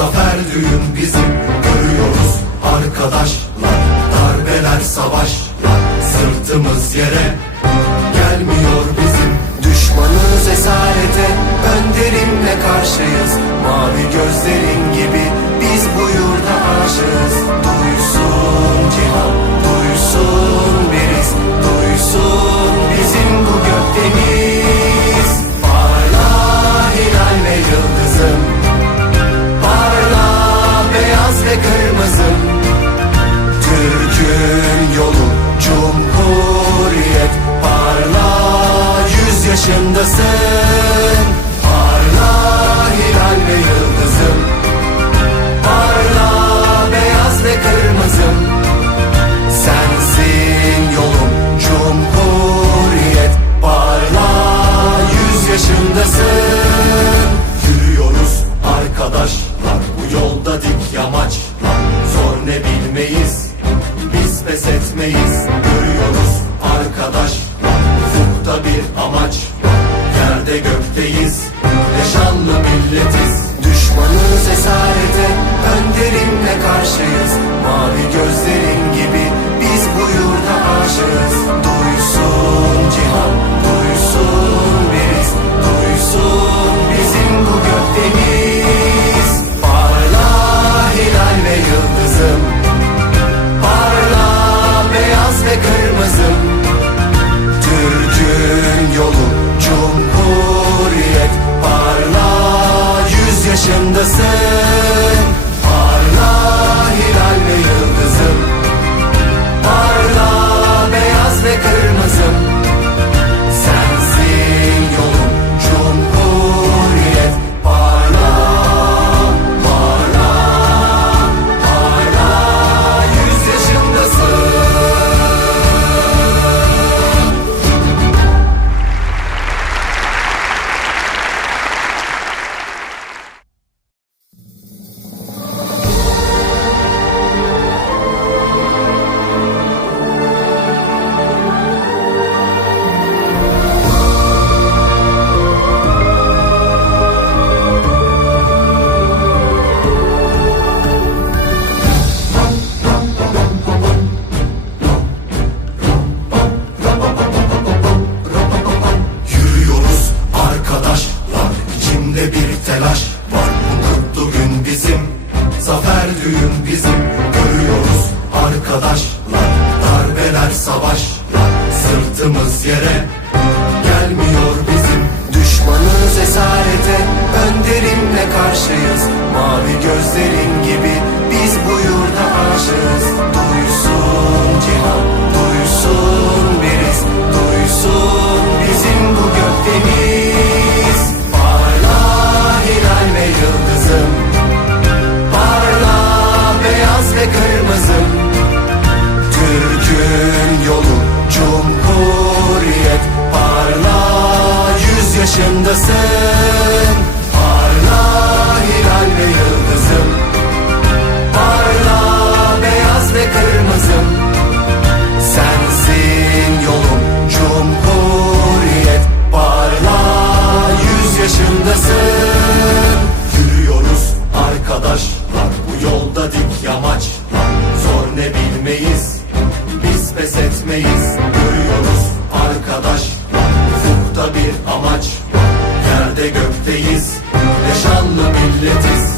Zafer düğün bizim Görüyoruz arkadaşlar. Darbeler savaşlar Sırtımız yere love. karşıyız. Mavi gözlerin gibi biz bu yurda aşığız. Duysun cihan, duysun peşimdesin Yürüyoruz arkadaşlar bu yolda dik yamaçlar Zor ne bilmeyiz biz pes etmeyiz. Görüyoruz arkadaşlar ufukta bir amaç Yerde gökteyiz yaşanlı milletiz.